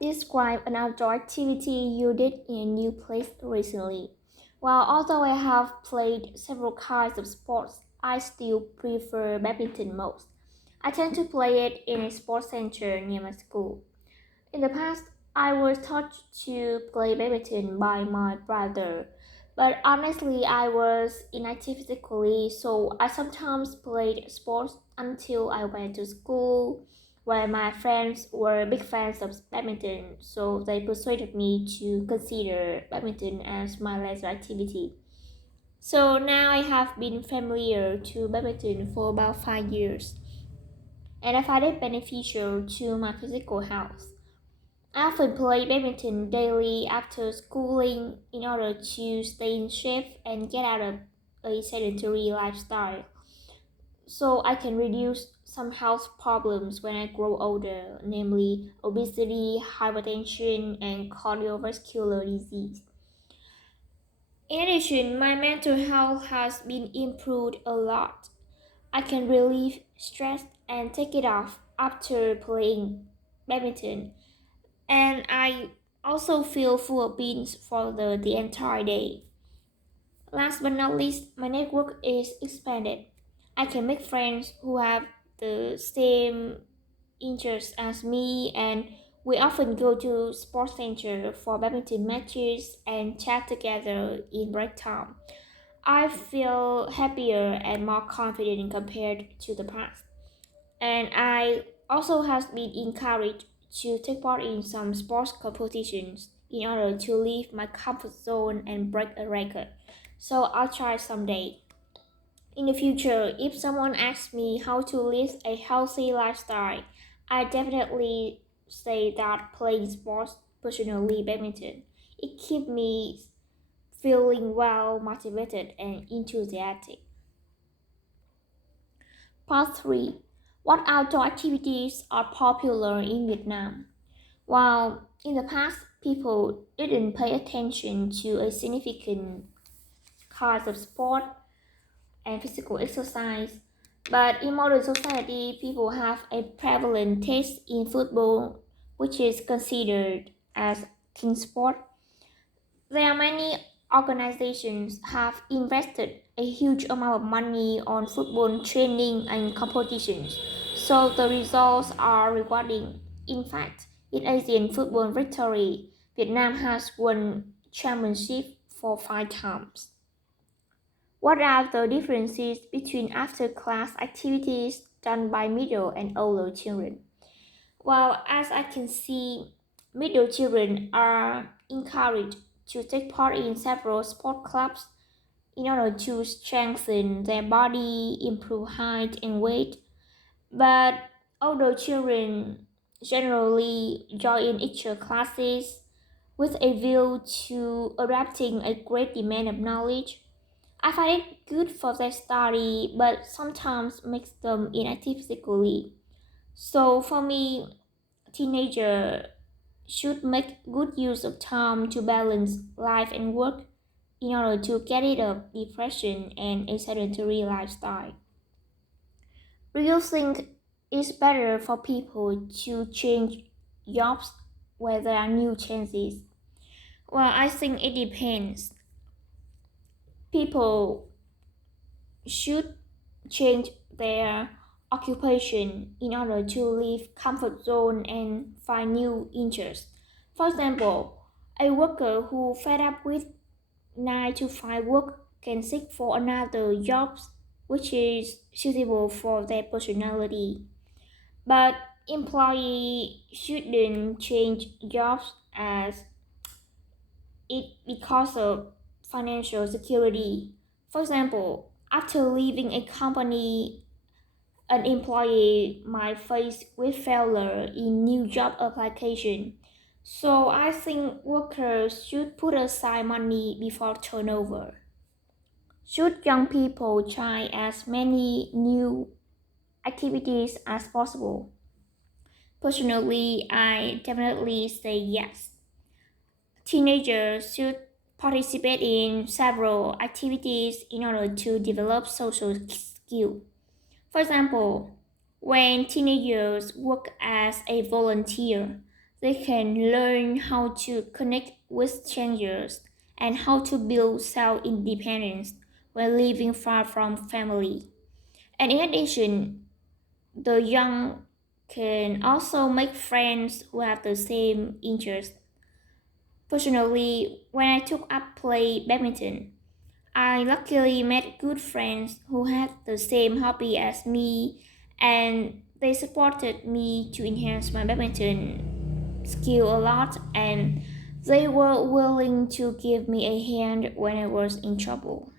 Describe an outdoor activity you did in a new place recently. Well, although I have played several kinds of sports, I still prefer badminton most. I tend to play it in a sports center near my school. In the past, I was taught to play badminton by my brother, but honestly, I was inactive physically, so I sometimes played sports until I went to school, where my friends were big fans of badminton, so they persuaded me to consider badminton as my leisure activity. So now I have been familiar to badminton for about 5 years, and I find it beneficial to my physical health. I often play badminton daily after schooling in order to stay in shape and get out of a sedentary lifestyle so I can reduce some health problems when I grow older, namely obesity, hypertension, and cardiovascular disease. In addition, my mental health has been improved a lot. I can relieve stress and take it off after playing badminton, and I also feel full of beans for the entire day. Last but not least, my network is expanded. I can make friends who have the same interests as me, and we often go to sports center for badminton matches and chat together in break time. I feel happier and more confident compared to the past. And I also have been encouraged to take part in some sports competitions in order to leave my comfort zone and break a record. So I'll try someday. In the future, if someone asks me how to live a healthy lifestyle, I definitely say that playing sports, personally badminton, it keeps me feeling well motivated and enthusiastic. Part 3. What outdoor activities are popular in Vietnam? While in the past people didn't pay attention to a significant kind of sport and physical exercise, but in modern society people have a prevalent taste in football, which is considered as team sport. There are many organizations have invested a huge amount of money on football training and competitions, so the results are rewarding. In fact, in Asian football victory, Vietnam has won championship for 5 times. What are the differences between after-class activities done by middle and older children? Well, as I can see, middle children are encouraged to take part in several sport clubs in order to strengthen their body, improve height and weight. But older children generally join extra classes with a view to adapting a great demand of knowledge. I find it good for their study, but sometimes makes them inactive physically. So for me, teenager should make good use of time to balance life and work in order to get rid of depression and a sedentary lifestyle. Do you think it's better for people to change jobs where there are new chances? Well, I think it depends. People should change their occupation in order to leave comfort zone and find new interests. For example, a worker who fed up with 9 to 5 work can seek for another job which is suitable for their personality. But employee shouldn't change jobs as it because of financial security. For example, after leaving a company, an employee might face with failure in new job application. So I think workers should put aside money before turnover. Should young people try as many new activities as possible? Personally, I definitely say yes. Teenagers should participate in several activities in order to develop social skills. For example, when teenagers work as a volunteer, They can learn how to connect with strangers and how to build self independence when living far from family. And in addition, the young can also make friends who have the same interests. Personally, when I took up play badminton, I luckily met good friends who had the same hobby as me and they supported me to enhance my badminton skill a lot and they were willing to give me a hand when I was in trouble.